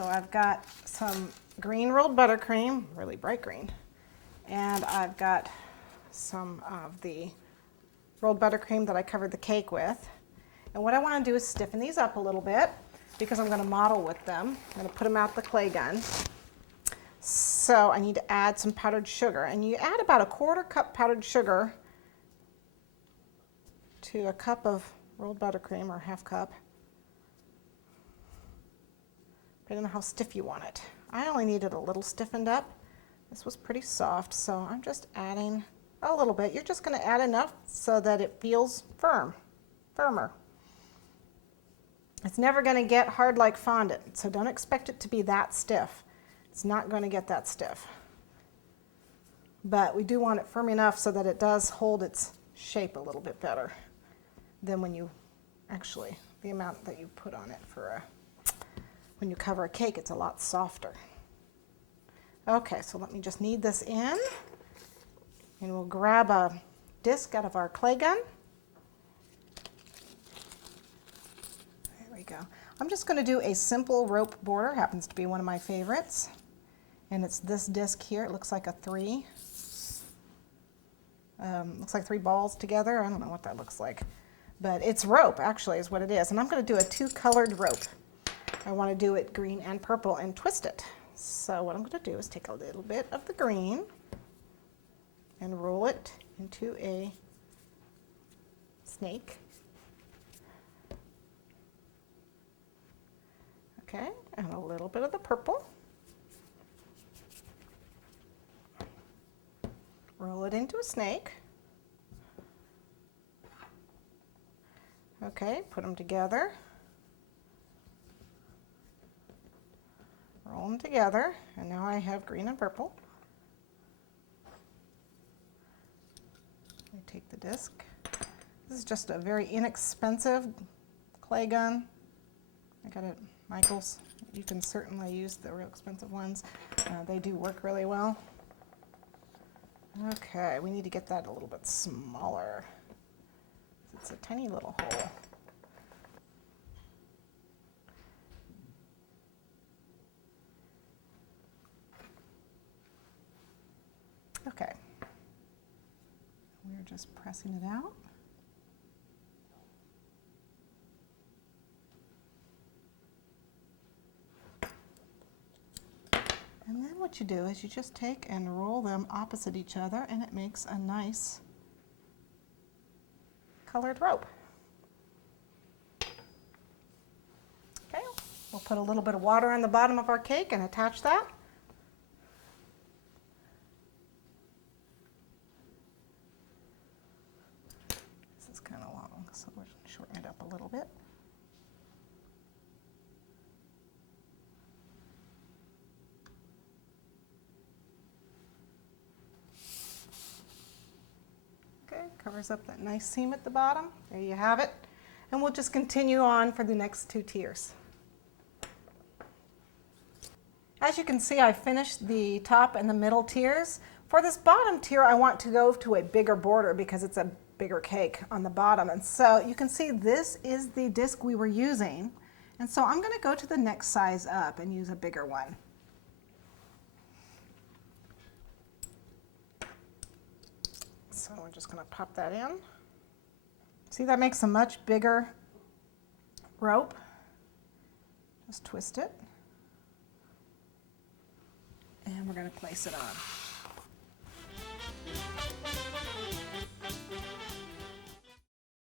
So I've got some green rolled buttercream, really bright green, and I've got some of the rolled buttercream that I covered the cake with. And what I want to do is stiffen these up a little bit because I'm going to model with them. I'm going to put them out the clay gun. So I need to add some powdered sugar, and you add about a 1/4 cup powdered sugar to a cup of rolled buttercream, or 1/2 cup, depending on how stiff you want it. I only needed a little stiffened up. This was pretty soft, so I'm just adding a little bit. You're just going to add enough so that it feels firmer. It's never going to get hard like fondant, so don't expect it to be that stiff. It's not going to get that stiff. But we do want it firm enough so that it does hold its shape a little bit better than when you actually, the amount that you put on it for when you cover a cake, it's a lot softer. Okay, so let me just knead this in, and we'll grab a disc out of our clay gun. There we go. I'm just going to do a simple rope border, happens to be one of my favorites. And it's this disc here. It looks like a 3. Looks like 3 balls together. I don't know what that looks like. But it's rope, actually, is what it is. And I'm going to do a 2-colored rope. I want to do it green and purple and twist it. So what I'm going to do is take a little bit of the green and roll it into a snake. Okay, and a little bit of the purple. Roll it into a snake. Okay, put them together. Roll them together, and now I have green and purple. I take the disc. This is just a very inexpensive clay gun. I got it at Michael's. You can certainly use the real expensive ones. They do work really well. Okay, we need to get that a little bit smaller. It's a tiny little hole. Okay, we're just pressing it out. And then what you do is you just take and roll them opposite each other, and it makes a nice colored rope. Okay, we'll put a little bit of water on the bottom of our cake and attach that. This is kind of long, so we'll shorten it up a little bit. Covers up that nice seam at the bottom. There you have it. And we'll just continue on for the next 2 tiers. As you can see, I finished the top and the middle tiers. For this bottom tier, I want to go to a bigger border because it's a bigger cake on the bottom. And so you can see this is the disc we were using. And so I'm going to go to the next size up and use a bigger one. So we're just going to pop that in. See, that makes a much bigger rope. Just twist it. And we're going to place it on.